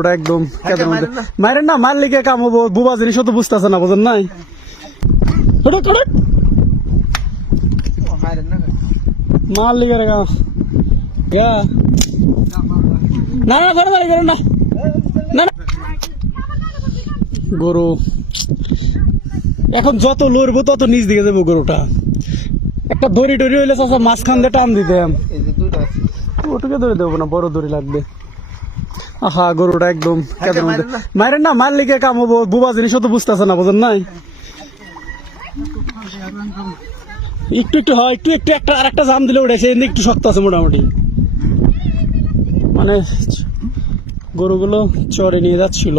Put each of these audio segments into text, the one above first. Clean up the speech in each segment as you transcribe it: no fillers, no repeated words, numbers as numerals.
ওটা একদম মারেন না, মারলে কে কাম হবো? বুবা জিনিস তো বুঝতেছে না, বুঝেন নাই? মারলি কে রে না না ধরে দাঁড়িয়ে না না গরু এখন যত লড়বো তত নিচ দিকে যাবো। গরুটা একটা দড়ি টড়ি হইলে চাচা মাঝখান দিয়ে টান দিতাম, ওটুকে ধরে দেবো না, বড় দড়ি লাগবে। আহা গরুটা একদম মারেন না, মারলে কে কাম হবো? বুবা জিনিস তো বুঝতেছে না, বুঝেন নাই? একটু একটু হয়, একটু একটু একটা আর একটা জাম দিলে উঠেছে, একটু শক্ত আছে মোটামুটি। মানে গরুগুলো চরে নিয়ে যাচ্ছিল।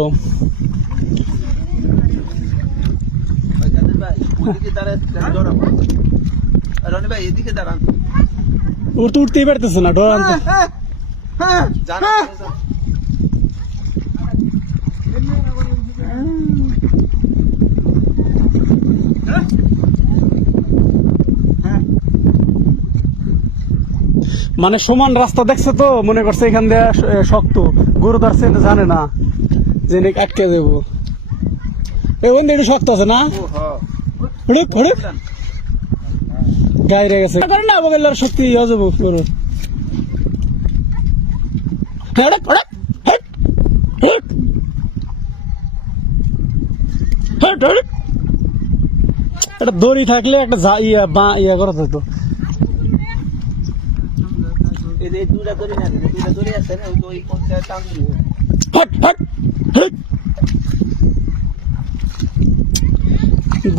উঠতে উঠতেই পারতেছে না, ডর আনতে। মানে সমান রাস্তা দেখছে তো, মনে করছে এখান দিয়ে শক্ত, গরু তার জানে না যে আটকে যাবো। একটু শক্ত আছে না, গায়ে রেগে গেছে না, বগেলার শক্তি হয়ে যাবো গরু। একটা দড়ি থাকলে একটা ইয়া করা যেত।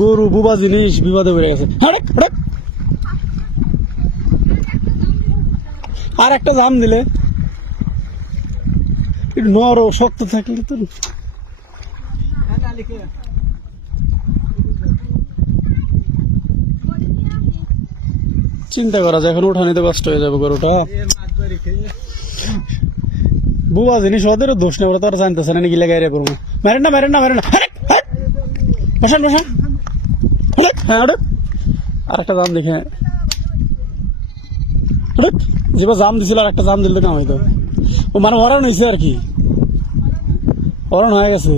গরু বুবা জিনিস বিপদে পড়ে গেছে। আর একটা জাম দিলে নরম শক্ত থাকলে তো চিন্তা করা যায়, এখন উঠানিতে কষ্ট হয়ে যাবে গরুটা। বুবা জিনিস ওদেরও দোষ নেই, ওরা তো আর জানতেছে না নাকি লাগাই রে করবো। মারেন না মারেন না মারেন না, বসান বসান। হ্যাঁ আর একটা জাম দেখে যেবার জাম দিছিল আর একটা জাম দিলে কাম হইতো। ও মানে ওরান হয়েছে আর কি, ওরান হয়ে গেছে।